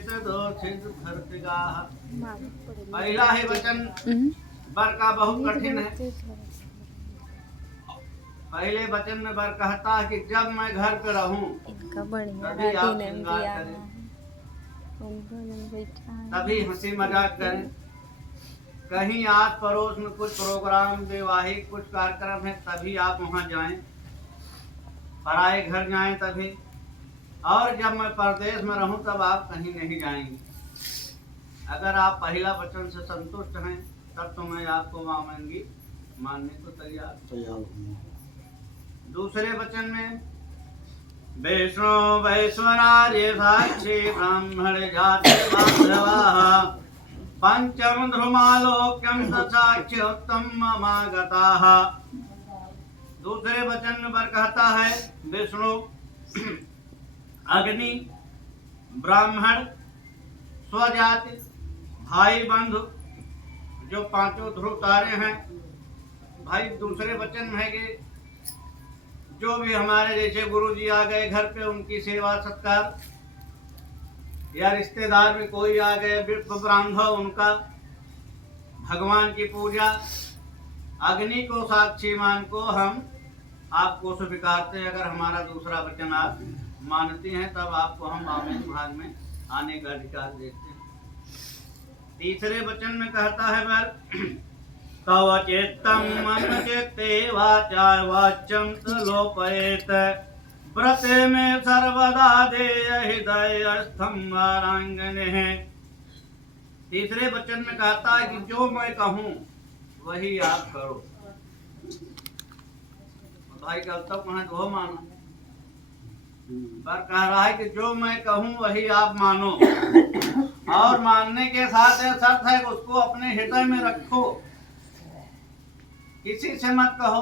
देश दो छिद धरती गाह। पहला ही वचन वर का बहुत कठिन है। पहले वचन में वर कहता है कि जब मैं घर पे रहूं तभी आप श्रृंगार करें, तभी हंसी मजाक करें। कहीं आस पड़ोस में कुछ प्रोग्राम वैवाहिक कुछ कार्यक्रम है तभी आप वहां जाएं, पराए घर जाएं तभी। और जब मैं परदेश में रहूं तब आप कहीं नहीं जाएंगे। अगर आप पहला वचन से संतुष्ट हैं तब तो मैं आपको मांगी मानने को तैयार हूं। दूसरे वचन में वैष्णो वैश्वरार्य साक्षी ब्राह्मण जाति बांधवाः पंचम ध्रुमालोक्यम साक्ष्योत्तम ममागताः। दूसरे वचन में वर कहता है विष्णु, अग्नि, ब्राह्मण, स्वजाति, भाई बंधु, जो पांचों ध्रुव तारे हैं। भाई दूसरे वचन में है कि जो भी हमारे जैसे गुरु जी आ गए घर पे उनकी सेवा सत्कार, या रिश्तेदार में कोई आ गए ब्राह्मण उनका भगवान की पूजा। अग्नि को साक्षी मान को हम आपको स्वीकारते हैं। अगर हमारा दूसरा वचन आप मानती हैं तब आपको हम आमिन भाग में आने का अधिकार देते हैं। तीसरे वचन में कहता है वर तव चेत्तम मन चेते वाचा वाच्यम लोपयेत व्रते में सर्वदा देय हृदय स्तंभारांगने। तीसरे वचन में कहता है कि जो मैं कहूँ वही आप करो। भाई का तब कहा वो मानो। पर कह रहा है कि जो मैं कहूँ वही आप मानो, और मानने के साथ यह शर्त है कि उसको अपने हृदय में रखो, किसी से मत कहो।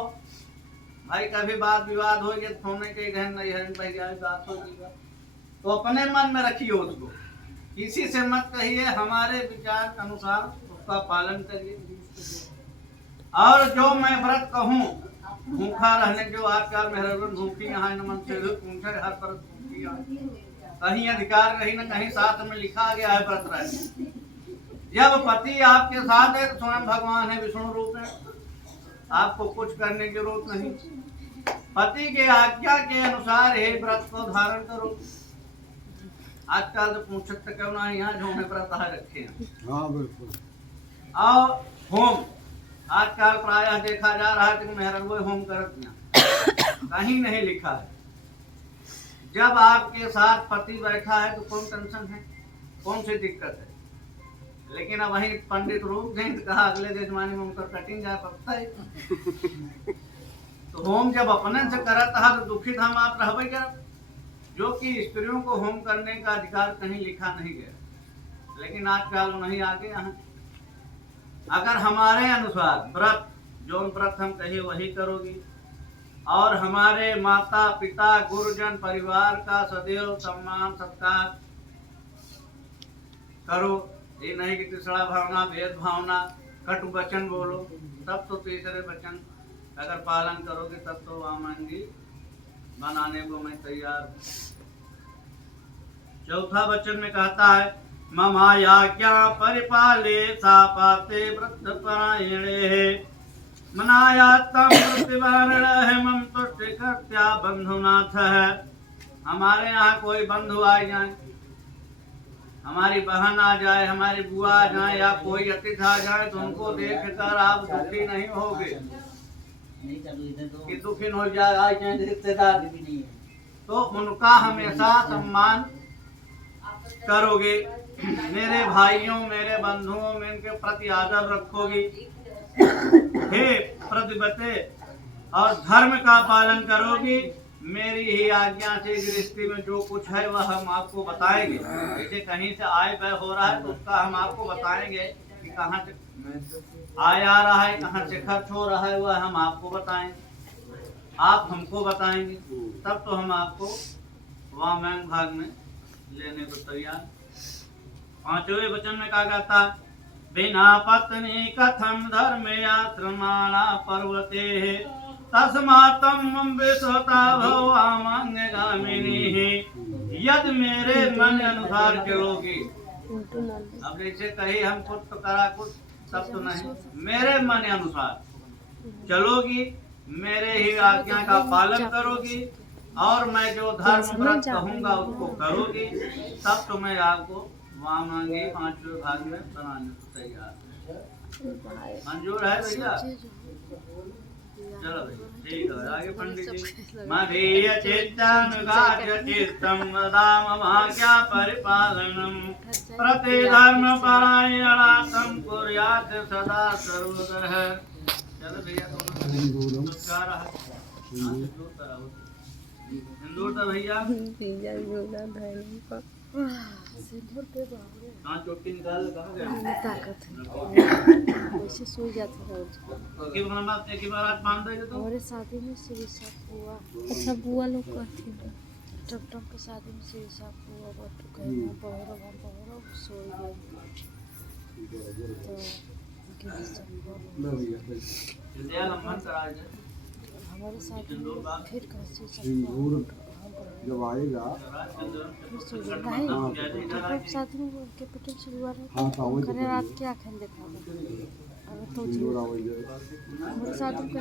भाई कभी बात विवाद हो गया सोने के गहन नहीं है बात होगी तो अपने मन में रखिए उसको, किसी से मत कहिए। हमारे विचार के अनुसार उसका पालन करिए। और जो मैं व्रत कहूँ भूखा रहने जो आजकल मेहरबान भूखी यहाँ नमन से पूछे हर तरफ भूखी कहीं अधिकार नहीं न कहीं शास्त्र में लिखा गया है व्रत रहने। जब पति आपके साथ है तो स्वयं भगवान है विष्णु रूप में, आपको कुछ करने की जरूरत नहीं। पति के आज्ञा के अनुसार हे व्रत को धारण करो। आजकल तो पूछते क्यों ना यहाँ जो हमें व्रत रखे हैं। हाँ बिल्कुल। और होम आजकल प्रायः देखा जा रहा है कि मेहरबान होम करत कहीं नहीं लिखा है। जब आपके साथ पति बैठा है तो कौन टेंशन है, कौन सी दिक्कत है। लेकिन अब वही पंडित रूप दें कहा अगले जमाने में उनका कटिंग जाए पकता है। तो होम जब अपने से करता है तो दुखित हम आप रहबे क्या। जो कि स्त्रियों को होम करने का अधिकार कहीं लिखा नहीं गया, लेकिन आजकल नहीं आगे यहाँ। अगर हमारे अनुसार व्रत जो व्रत हम कहे वही करोगी, और हमारे माता पिता गुरुजन परिवार का सदैव सम्मान सत्कार करो। ये नहीं कि तीसरा भावना भेद भावना कटु वचन बोलो, तब तो तीसरे वचन अगर पालन करोगे तब तो वामंगी बनाने को मैं तैयार हूँ। चौथा वचन में कहता है ममाया क्या परिपाले सा पाते व्रत परायणे मनाया तम मम तुष्टि कृत्या बंधुनाथ है। हमारे यहाँ कोई बंधु आ जाए, हमारी बहन आ जाए, हमारी बुआ आ जाए, या कोई अतिथि आ जाए तो उनको देखकर आप दुखी नहीं होगे कि दुखी हो जाए रिश्तेदार, तो उनका हमेशा सम्मान करोगे। मेरे भाइयों मेरे बंधुओं में इनके प्रति आदर रखोगी। हे प्रतिबते और धर्म का पालन करोगी। मेरी ही आज्ञा से गृहस्थी में जो कुछ है वह हम आपको बताएंगे। जैसे कहीं से आय व्यय हो रहा है तो उसका हम आपको बताएंगे कि कहाँ से आय आ रहा है, कहाँ से खर्च हो रहा है, वह हम आपको बताएंगे, आप हमको बताएंगे, तब तो हम आपको वामन भाग में लेने को तैयार। पांचवें वचन में कहा जाता बिना पत्नी कथम धर्म यात्रमाणा पर्वते तस्मात्म विश्वता भवामंगगामिनी। यदि मेरे मन अनुसार चलोगी, अब जैसे कहीं हम कुछ तो करा कुछ सब तो नहीं, मेरे मन अनुसार चलोगी, मेरे ही आज्ञा का पालन करोगी और मैं जो धर्म व्रत कहूँगा उसको करोगी, तब तो मैं आपको वामांगी 5वें भाग में बनाने को तैयार है। मंजूर है भैया? चलो भैया ठीक है, आगे पंडित जी। मदीय चित्तानुगाच चित्तम वदाम भाग्या परिपालनम प्रति धर्म परायणार्थम कुर्यात् सदा सर्वतः। चलो भैया सिंदूर था भैया, कहाँ चोटी निकाल कहाँ गया? वैसे सो जाती है एक ही बार आज बांध देगा तो हमारे शादी में सिरिसा हुआ। अच्छा बुआ लोग कहती है टमटम के शादी में सिरिसा हुआ बटू कहना बहरो हम बहरो सो गए इंडिया लम्बन करा दे। हमारे शादी में फिर कैसे जब आएगा फिर सो जाता है टमटम शादी में उनके पेट में शुरुआत करे रात क्या खेल देखा अगर तो हमारे शादी में